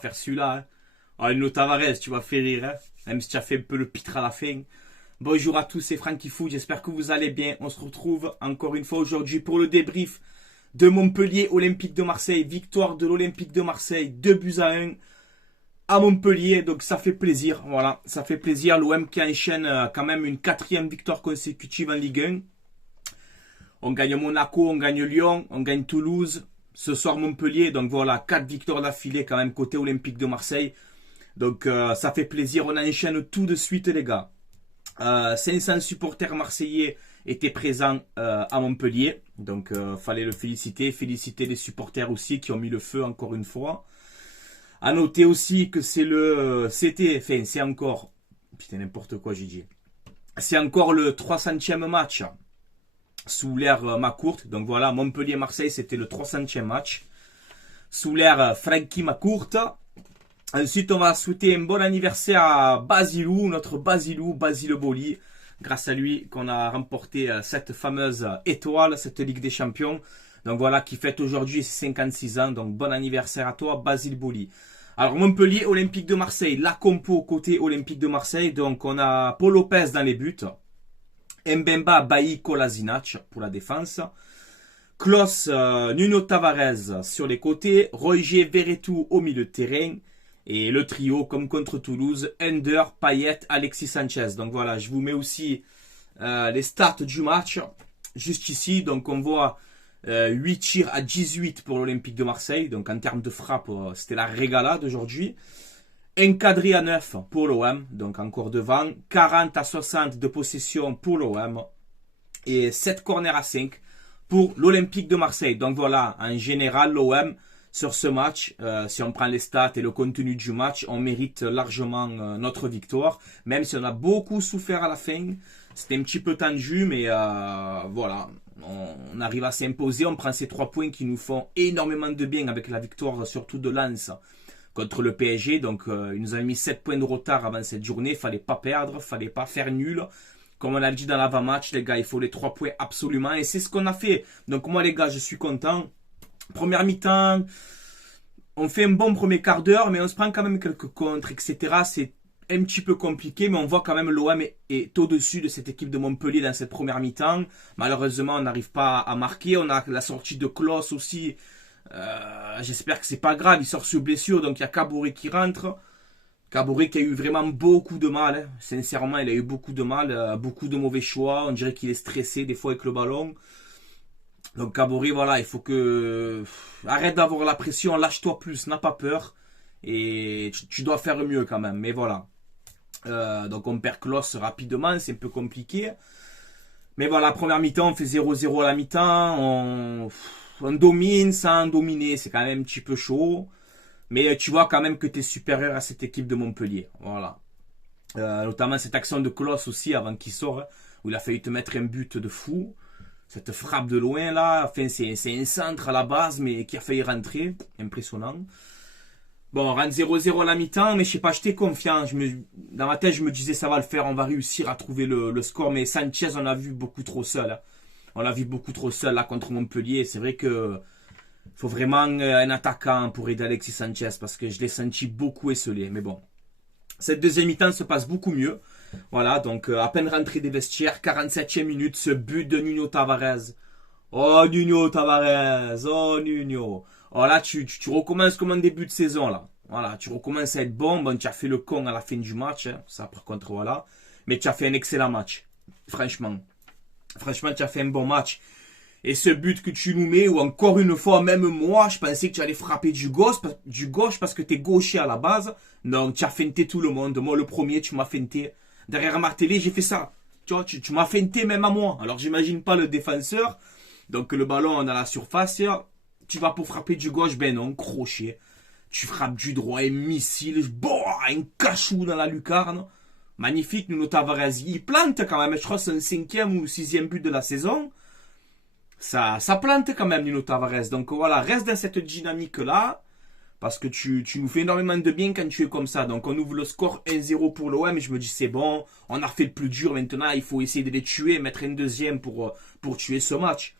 faire celui-là. Hein. Ah, Nuno Tavares, tu vas faire rire. Hein. Même si tu as fait un peu le pitre à la fin. Bonjour à tous, c'est Francky Foot. J'espère que vous allez bien. On se retrouve encore une fois aujourd'hui pour le débrief de Montpellier Olympique de Marseille. Victoire de l'Olympique de Marseille, 2-1 à Montpellier. Donc ça fait plaisir. Voilà, ça fait plaisir. L'OM qui enchaîne quand même une 4e victoire consécutive en Ligue 1. On gagne Monaco, on gagne Lyon, on gagne Toulouse. Ce soir Montpellier. Donc voilà, 4 victoires d'affilée quand même côté Olympique de Marseille. Donc ça fait plaisir. On enchaîne tout de suite les gars. 500 supporters marseillais étaient présents à Montpellier. Donc fallait le féliciter. Féliciter les supporters aussi qui ont mis le feu encore une fois. À noter aussi que c'est c'est encore... Putain, n'importe quoi j'ai dit. C'est encore le 300e match sous l'ère Macourt. Donc voilà, Montpellier-Marseille, c'était le 300e match sous l'ère Francky Macourt. Ensuite, on va souhaiter un bon anniversaire à Basilou, notre Basile Boli. Grâce à lui qu'on a remporté cette fameuse étoile, cette Ligue des Champions. Donc voilà, qui fête aujourd'hui ses 56 ans. Donc bon anniversaire à toi, Basile Boli. Alors Montpellier, Olympique de Marseille, la compo côté Olympique de Marseille. Donc on a Paul Lopez dans les buts. Mbemba, Bailly, Kolasinac pour la défense. Klos, Nuno Tavares sur les côtés. Roger Verretou au milieu de terrain. Et le trio, comme contre Toulouse, Ender, Payet, Alexis Sanchez. Donc voilà, je vous mets aussi les stats du match. Juste ici, donc on voit 8 tirs à 18 pour l'Olympique de Marseille. Donc en termes de frappe, c'était la régalade aujourd'hui. Encadré à 9 pour l'OM, donc encore devant. 40 à 60 de possession pour l'OM. Et 7 corners à 5 pour l'Olympique de Marseille. Donc voilà, en général, l'OM, sur ce match, si on prend les stats et le contenu du match, on mérite largement notre victoire. Même si on a beaucoup souffert à la fin. C'était un petit peu tendu, mais voilà. On arrive à s'imposer. On prend ces 3 points qui nous font énormément de bien avec la victoire, surtout de Lens contre le PSG. Donc, ils nous ont mis 7 points de retard avant cette journée. Il ne fallait pas perdre, il ne fallait pas faire nul. Comme on a dit dans l'avant-match, les gars, il faut les 3 points absolument. Et c'est ce qu'on a fait. Donc, moi, les gars, je suis content. Première mi-temps, on fait un bon premier quart d'heure, mais on se prend quand même quelques contres, etc. C'est un petit peu compliqué, mais on voit quand même l'OM est au-dessus de cette équipe de Montpellier dans cette première mi-temps. Malheureusement, on n'arrive pas à marquer. On a la sortie de Klos aussi. J'espère que c'est pas grave, il sort sur blessure, donc il y a Kabouré qui rentre. Kabouré qui a eu vraiment beaucoup de mal, hein. Sincèrement il a eu beaucoup de mal, beaucoup de mauvais choix, on dirait qu'il est stressé des fois avec le ballon. Donc Kabouré, voilà, il faut que... Arrête d'avoir la pression, lâche-toi plus, n'as pas peur. Et tu dois faire mieux quand même, mais voilà. Donc on perd Klos rapidement, c'est un peu compliqué. Mais voilà, première mi-temps, on fait 0-0 à la mi-temps, on domine sans dominer, c'est quand même un petit peu chaud. Mais tu vois quand même que tu es supérieur à cette équipe de Montpellier. Voilà. Notamment cette action de Klos aussi avant qu'il sorte, où il a failli te mettre un but de fou. Cette frappe de loin là, enfin, c'est un centre à la base, mais qui a failli rentrer. Impressionnant. Bon, on rentre 0-0 à la mi-temps, mais je sais pas, j'étais confiant. Dans ma tête, je me disais ça va le faire, on va réussir à trouver le score. Mais Sanchez, on l'a vu beaucoup trop seul. Hein. On l'a vu beaucoup trop seul là contre Montpellier. C'est vrai que faut vraiment un attaquant pour aider Alexis Sanchez parce que je l'ai senti beaucoup esselé. Mais bon, cette deuxième mi-temps se passe beaucoup mieux. Voilà, donc à peine rentré des vestiaires, 47e minute, ce but de Nuno Tavares. Oh Nuno Tavares, oh Nuno. Oh là, tu recommences comme un début de saison là. Voilà, tu recommences à être bon. Bon, tu as fait le con à la fin du match, hein. Ça par contre voilà. Mais tu as fait un excellent match, franchement. Franchement, tu as fait un bon match. Et ce but que tu nous mets, ou encore une fois, même moi, je pensais que tu allais frapper du gauche parce que tu es gaucher à la base. Non, tu as feinté tout le monde. Moi, le premier, tu m'as feinté. Derrière Martelly, j'ai fait ça. Tu vois, tu m'as feinté même à moi. Alors, j'imagine pas le défenseur. Donc, le ballon dans la surface. Tu vas pour frapper du gauche, ben non, crochet. Tu frappes du droit, un missile, un cachou dans la lucarne. Magnifique, Nuno Tavares. Il plante quand même. Je crois que c'est un 5e ou 6e but de la saison. Ça plante quand même, Nuno Tavares. Donc voilà, reste dans cette dynamique-là. Parce que tu nous fais énormément de bien quand tu es comme ça. Donc on ouvre le score 1-0 pour l'OM. Et je me dis c'est bon, on a fait le plus dur. Maintenant, il faut essayer de les tuer, mettre un deuxième pour tuer ce match.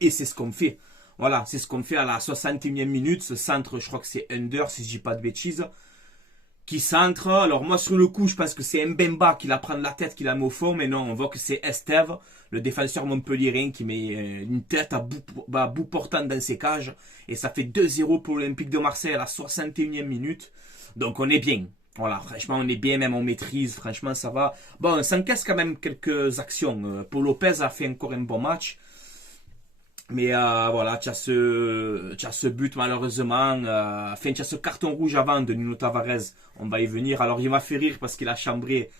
Et c'est ce qu'on fait. Voilà, c'est ce qu'on fait à la 61e minute. Ce centre, je crois que c'est Under, si je dis pas de bêtises, qui centre. Alors moi, sur le coup, je pense que c'est Mbemba qui la prend de la tête, qui la met au fond. Mais non, on voit que c'est Estève, le défenseur montpelliérain, qui met une tête à bout portant dans ses cages. Et ça fait 2-0 pour l'Olympique de Marseille à la 61e minute. Donc on est bien. Voilà, franchement, on est bien, même on maîtrise. Franchement, ça va. Bon, on s'encaisse quand même quelques actions. Paul Lopez a fait encore un bon match. Mais voilà, tu as ce but malheureusement. Enfin, tu as ce carton rouge avant de Nuno Tavares. On va y venir. Alors, il m'a fait rire parce qu'il a chambré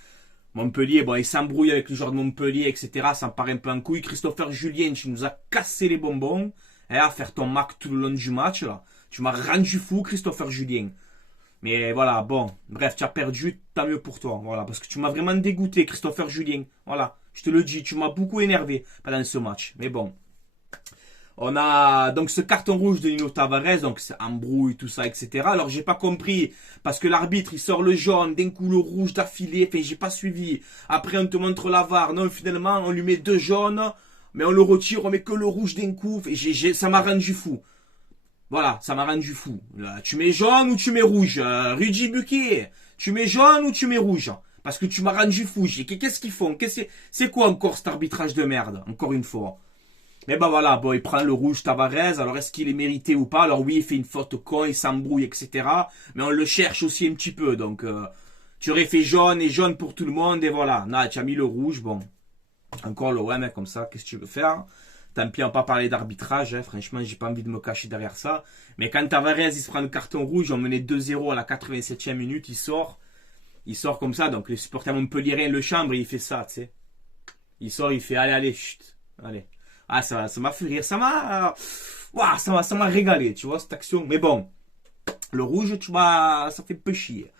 Montpellier. Bon, il s'embrouille avec le joueur de Montpellier, etc. Ça me paraît un peu en couille. Christopher Julien, tu nous as cassé les bonbons. À faire ton marque tout le long du match, là. Tu m'as rendu fou, Christopher Julien. Mais voilà, bon. Bref, tu as perdu, tant mieux pour toi. Voilà, parce que tu m'as vraiment dégoûté, Christopher Julien. Voilà, je te le dis, tu m'as beaucoup énervé pendant ce match. Mais bon. On a donc ce carton rouge de Nuno Tavares, donc c'est embrouille, tout ça, etc. Alors j'ai pas compris, parce que l'arbitre il sort le jaune, d'un coup le rouge d'affilée, enfin j'ai pas suivi. Après on te montre la VAR, non finalement on lui met 2 jaunes, mais on le retire, on met que le rouge d'un coup, ça m'a rendu fou. Voilà, ça m'a rendu fou. Là, tu mets jaune ou tu mets rouge, Rudy Buquet, tu mets jaune ou tu mets rouge, parce que tu m'as rendu fou. Qu'est-ce qu'ils font? C'est quoi encore cet arbitrage de merde, encore une fois? Mais bah voilà, bon, il prend le rouge Tavares, alors est-ce qu'il est mérité ou pas? Alors oui, il fait une faute con, il s'embrouille, etc. Mais on le cherche aussi un petit peu, donc tu aurais fait jaune et jaune pour tout le monde, et voilà. Non, tu as mis le rouge, bon. Encore le ouais, mais comme ça, qu'est-ce que tu veux faire? Tant pis, on va pas parler d'arbitrage, hein. Franchement, j'ai pas envie de me cacher derrière ça. Mais quand Tavares, il se prend le carton rouge, on menait 2-0 à la 87e minute, il sort comme ça, donc les supporters montpelliérains le chambre, il fait ça, tu sais. Il sort, il fait, allez, chut, allez. Ah, ça m'a fait rire. Ça m'a régalé, tu vois, cette action. Mais bon, le rouge, tu vois, ça fait peu chier.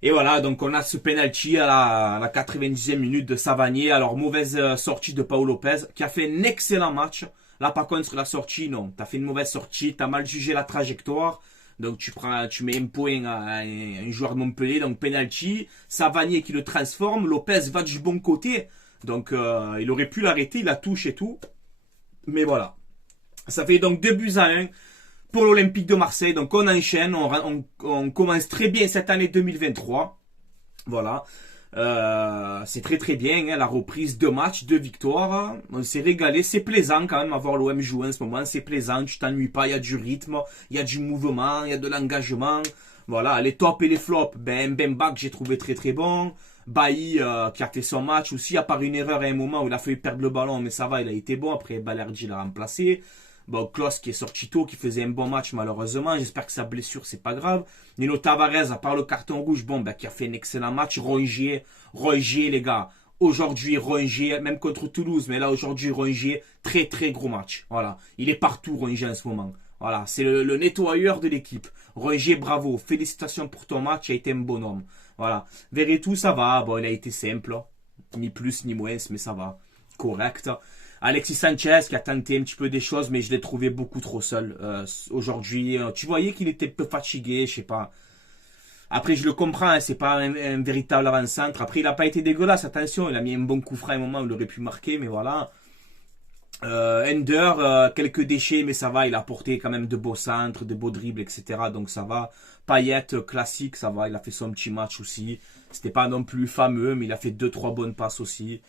Et voilà, donc on a ce penalty à la 90e minute de Savanier. Alors, mauvaise sortie de Paul Lopez, qui a fait un excellent match. Là, par contre, sur la sortie, non. T'as fait une mauvaise sortie, t'as mal jugé la trajectoire. Donc, tu mets un point à un joueur de Montpellier, donc penalty. Savanier qui le transforme. Lopez va du bon côté. Donc, il aurait pu l'arrêter, il la touche et tout. Mais voilà. Ça fait donc 2-1 pour l'Olympique de Marseille. Donc on enchaîne, on commence très bien cette année 2023. Voilà. C'est très très bien, hein, la reprise, 2 matchs, 2 victoires. On s'est régalé, c'est plaisant quand même à voir l'OM jouer en ce moment, c'est plaisant, tu t'ennuies pas, il y a du rythme, il y a du mouvement, il y a de l'engagement. Voilà, les tops et les flops, Mbemba que j'ai trouvé très très bon. Bailly qui a fait son match aussi, à part une erreur à un moment où il a failli perdre le ballon, mais ça va, il a été bon. Après, Balerdi l'a remplacé. Bon, Klos qui est sorti tôt, qui faisait un bon match malheureusement. J'espère que sa blessure, c'est pas grave. Nuno Tavares, à part le carton rouge, bon, qui a fait un excellent match. Rongier, les gars. Aujourd'hui, Rongier, même contre Toulouse, mais là, aujourd'hui, Rongier, très très gros match. Voilà. Il est partout, Rongier, en ce moment. Voilà. C'est le nettoyeur de l'équipe. Rongier, bravo. Félicitations pour ton match. Tu as été un bonhomme. Voilà. Verretou, ça va. Bon, il a été simple. Ni plus, ni moins, mais ça va. Correct. Alexis Sanchez qui a tenté un petit peu des choses, mais je l'ai trouvé beaucoup trop seul. Aujourd'hui, tu voyais qu'il était un peu fatigué, je sais pas. Après, je le comprends, hein, c'est pas un véritable avant-centre. Après, il a pas été dégueulasse, attention. Il a mis un bon coup franc à un moment où il aurait pu marquer, mais voilà. Ender, quelques déchets, mais ça va, il a apporté quand même de beaux centres, de beaux dribbles, etc. Donc ça va. Payet, classique, ça va, il a fait son petit match aussi. C'était pas non plus fameux, mais il a fait 2-3 bonnes passes aussi.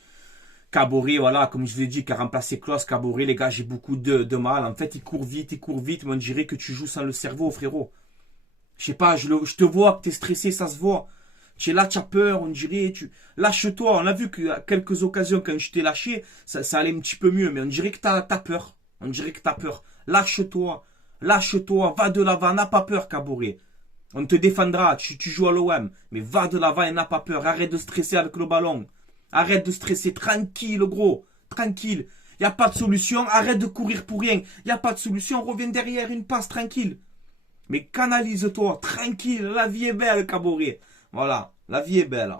Caboret, voilà, comme je vous l'ai dit, qui a remplacé Klos. Caboret, les gars, j'ai beaucoup de mal. En fait, il court vite, mais on dirait que tu joues sans le cerveau, frérot. Je sais pas, je te vois que t'es stressé, ça se voit. Tu es là, tu as peur, on dirait, lâche-toi. On a vu qu'à quelques occasions, quand je t'ai lâché, ça allait un petit peu mieux, mais on dirait que t'as peur. On dirait que t'as peur. Lâche-toi, va de l'avant, n'as pas peur, Caboret. On te défendra, tu joues à l'OM, mais va de l'avant et n'as pas peur. Arrête de stresser avec le ballon. Arrête de stresser, tranquille, gros, tranquille. Y a pas de solution, arrête de courir pour rien. Y a pas de solution, reviens derrière, une passe, tranquille. Mais canalise-toi, tranquille, la vie est belle, Caboret. Voilà, la vie est belle.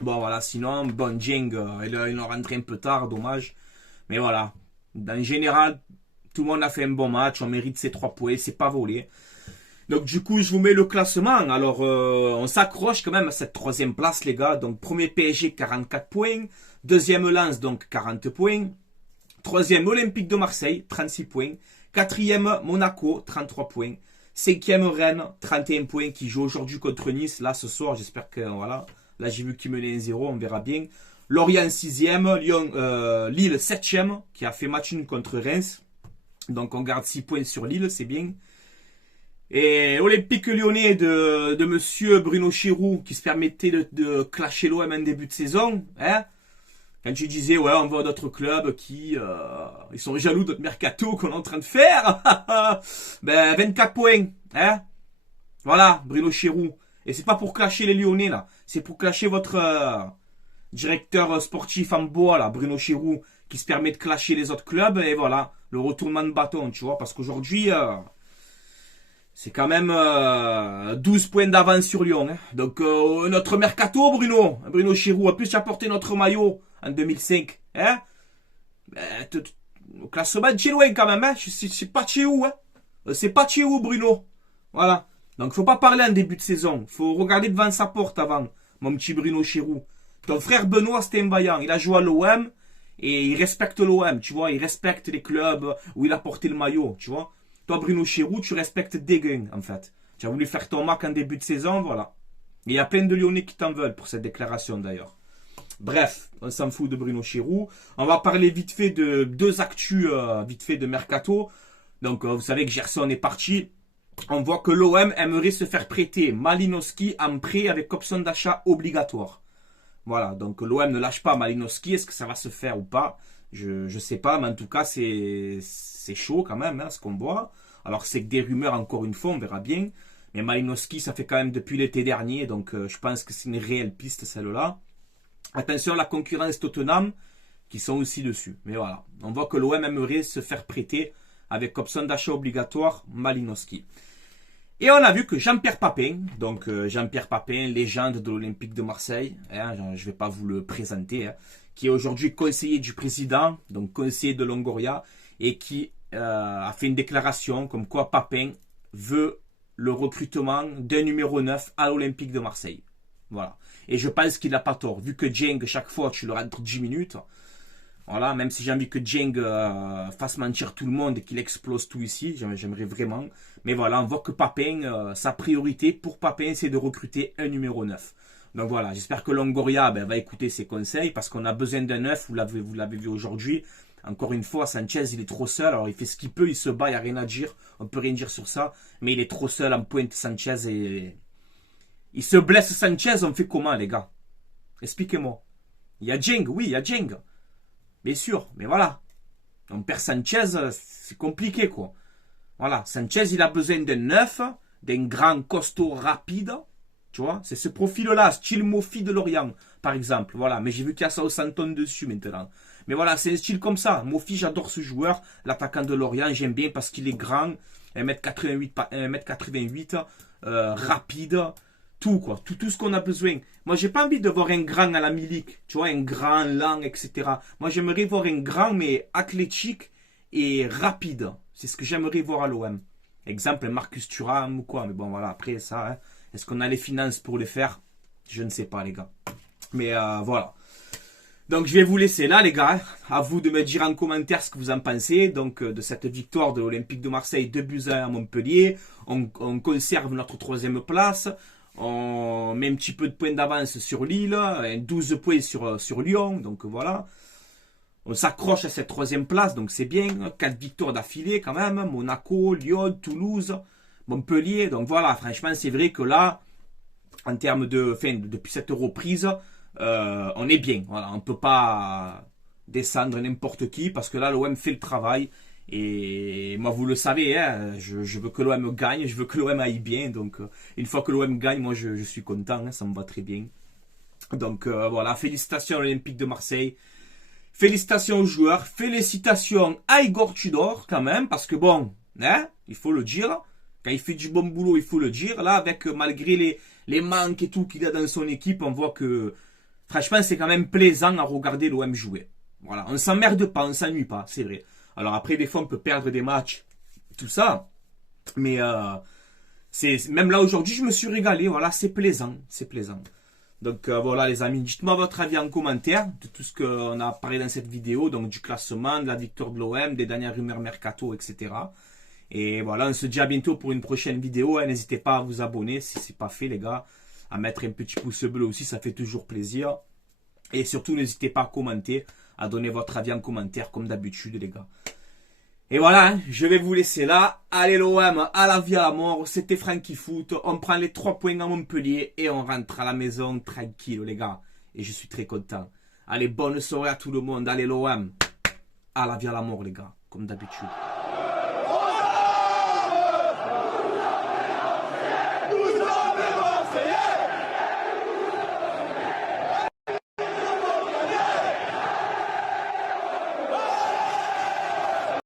Bon, voilà, sinon, bon, Jeng, il est rentré un peu tard, dommage. Mais voilà, en général, tout le monde a fait un bon match, on mérite ses 3 points, c'est pas volé. Donc du coup, je vous mets le classement. Alors, on s'accroche quand même à cette 3e place, les gars. Donc, premier PSG, 44 points. Deuxième Lens, donc 40 points. Troisième Olympique de Marseille, 36 points. 4e, Monaco, 33 points. 5e, Rennes, 31 points, qui joue aujourd'hui contre Nice. Là, ce soir, j'espère que, voilà. Là, j'ai vu qu'il menait 1-0, on verra bien. Lorient, 6e. Lille, 7e, qui a fait match nul contre Reims. Donc, on garde 6 points sur Lille, c'est bien. Et Olympique Lyonnais de monsieur Bruno Chéroux, qui se permettait de clasher l'OM en début de saison. Hein, quand tu disais, ouais, on voit d'autres clubs qui ils sont jaloux de notre mercato qu'on est en train de faire. Ben, 24 points. Hein, voilà, Bruno Chéroux. Et c'est pas pour clasher les Lyonnais, là. C'est pour clasher votre directeur sportif en bois, là, Bruno Chéroux, qui se permet de clasher les autres clubs. Et voilà, le retournement de bâton, tu vois. Parce qu'aujourd'hui, c'est quand même 12 points d'avance sur Lyon. Hein. Donc, notre mercato, Bruno Chéroux, a plus apporté notre maillot en 2005. Hein? Au classement, tu es loin quand même. Hein? C'est pas chez où. Hein? C'est pas chez où, Bruno. Voilà. Donc, faut pas parler en début de saison. Faut regarder devant sa porte avant, mon petit Bruno Chéroux. Ton frère Benoît, c'était un vaillant. Il a joué à l'OM et il respecte l'OM, tu vois. Il respecte les clubs où il a porté le maillot, tu vois. Toi, Bruno Chéroux, tu respectes Déguin, en fait. Tu as voulu faire ton marque en début de saison, voilà. Et il y a plein de Lyonnais qui t'en veulent pour cette déclaration, d'ailleurs. Bref, on s'en fout de Bruno Chéroux. On va parler vite fait de deux actus, vite fait de Mercato. Donc, vous savez que Gerson est parti. On voit que l'OM aimerait se faire prêter Malinowski en prêt avec option d'achat obligatoire. Voilà, donc l'OM ne lâche pas Malinowski. Est-ce que ça va se faire ou pas? Je sais pas, mais en tout cas, c'est chaud quand même, hein, ce qu'on voit. Alors, c'est que des rumeurs, encore une fois, on verra bien. Mais Malinowski, ça fait quand même depuis l'été dernier, donc je pense que c'est une réelle piste, celle-là. Attention à la concurrence Tottenham, qui sont aussi dessus. Mais voilà, on voit que l'OM aimerait se faire prêter avec option d'achat obligatoire Malinowski. Et on a vu que Jean-Pierre Papin, donc Jean-Pierre Papin, légende de l'Olympique de Marseille, hein, je ne vais pas vous le présenter, hein, qui est aujourd'hui conseiller du président, donc conseiller de Longoria, et qui a fait une déclaration comme quoi Papin veut le recrutement d'un numéro 9 à l'Olympique de Marseille. Voilà. Et je pense qu'il n'a pas tort, vu que Dieng, chaque fois, tu le rentres 10 minutes. Voilà, même si j'ai envie que Dieng fasse mentir tout le monde et qu'il explose tout ici, j'aimerais vraiment. Mais voilà, on voit que Papin, sa priorité pour Papin, c'est de recruter un numéro 9. Donc voilà, j'espère que Longoria va écouter ses conseils parce qu'on a besoin d'un 9, vous l'avez vu aujourd'hui. Encore une fois, Sanchez, il est trop seul. Alors, il fait ce qu'il peut, il se bat, il n'y a rien à dire. On ne peut rien dire sur ça. Mais il est trop seul en pointe, Sanchez. Et il se blesse, Sanchez. On fait comment, les gars? Expliquez-moi. Il y a Dieng, oui, il y a Dieng. Bien sûr, mais voilà. On perd Sanchez, c'est compliqué, quoi. Voilà, Sanchez, il a besoin d'un 9, d'un grand costaud rapide. Tu vois, c'est ce profil-là, style Mofi de Lorient, par exemple. Voilà, mais j'ai vu qu'il y a Southampton dessus maintenant. Mais voilà, c'est un style comme ça. Mofi, j'adore ce joueur. L'attaquant de Lorient, j'aime bien parce qu'il est grand. 1m88, 1m88 rapide. Tout, quoi. Tout ce qu'on a besoin. Moi, j'ai pas envie de voir un grand à la Milik. Tu vois, un grand, lent, etc. Moi, j'aimerais voir un grand, mais athlétique et rapide. C'est ce que j'aimerais voir à l'OM. Exemple, Marcus Thuram ou quoi. Mais bon, voilà, après ça, hein, est-ce qu'on a les finances pour le faire? Je ne sais pas, les gars. Mais voilà. Donc, je vais vous laisser là, les gars. À vous de me dire en commentaire ce que vous en pensez. Donc, de cette victoire de l'Olympique de Marseille, 2-1 à Montpellier. On conserve notre 3e place. On met un petit peu de points d'avance sur Lille. 12 points sur Lyon. Donc, voilà. On s'accroche à cette 3e place. Donc, c'est bien. 4 victoires d'affilée, quand même. Monaco, Lyon, Toulouse, Montpellier. Donc, voilà. Franchement, c'est vrai que là, en termes de... Enfin, depuis cette reprise... on est bien, voilà, on ne peut pas descendre n'importe qui parce que là l'OM fait le travail et moi vous le savez, hein, je veux que l'OM gagne, je veux que l'OM aille bien, donc une fois que l'OM gagne, moi je suis content, hein, ça me va très bien. Donc voilà, félicitations à l'Olympique de Marseille, félicitations aux joueurs, félicitations à Igor Tudor quand même, parce que bon, hein, il faut le dire, quand il fait du bon boulot, il faut le dire, là avec malgré les manques et tout qu'il a dans son équipe, on voit que franchement, c'est quand même plaisant à regarder l'OM jouer. Voilà, on ne s'emmerde pas, on ne s'ennuie pas, c'est vrai. Alors après, des fois, on peut perdre des matchs, tout ça. Mais même là, aujourd'hui, je me suis régalé. Voilà, c'est plaisant, c'est plaisant. Donc voilà les amis, dites-moi votre avis en commentaire de tout ce qu'on a parlé dans cette vidéo, donc du classement, de la victoire de l'OM, des dernières rumeurs mercato, etc. Et voilà, on se dit à bientôt pour une prochaine vidéo. N'hésitez pas à vous abonner si ce n'est pas fait les gars, à mettre un petit pouce bleu aussi, ça fait toujours plaisir. Et surtout n'hésitez pas à commenter, à donner votre avis en commentaire comme d'habitude les gars. Et voilà, hein, je vais vous laisser là. Allez l'OM, à la vie à la mort. C'était Franky Foot. On prend les 3 points à Montpellier et on rentre à la maison tranquille les gars. Et je suis très content. Allez, bonne soirée à tout le monde. Allez l'OM, à la vie à la mort les gars, comme d'habitude.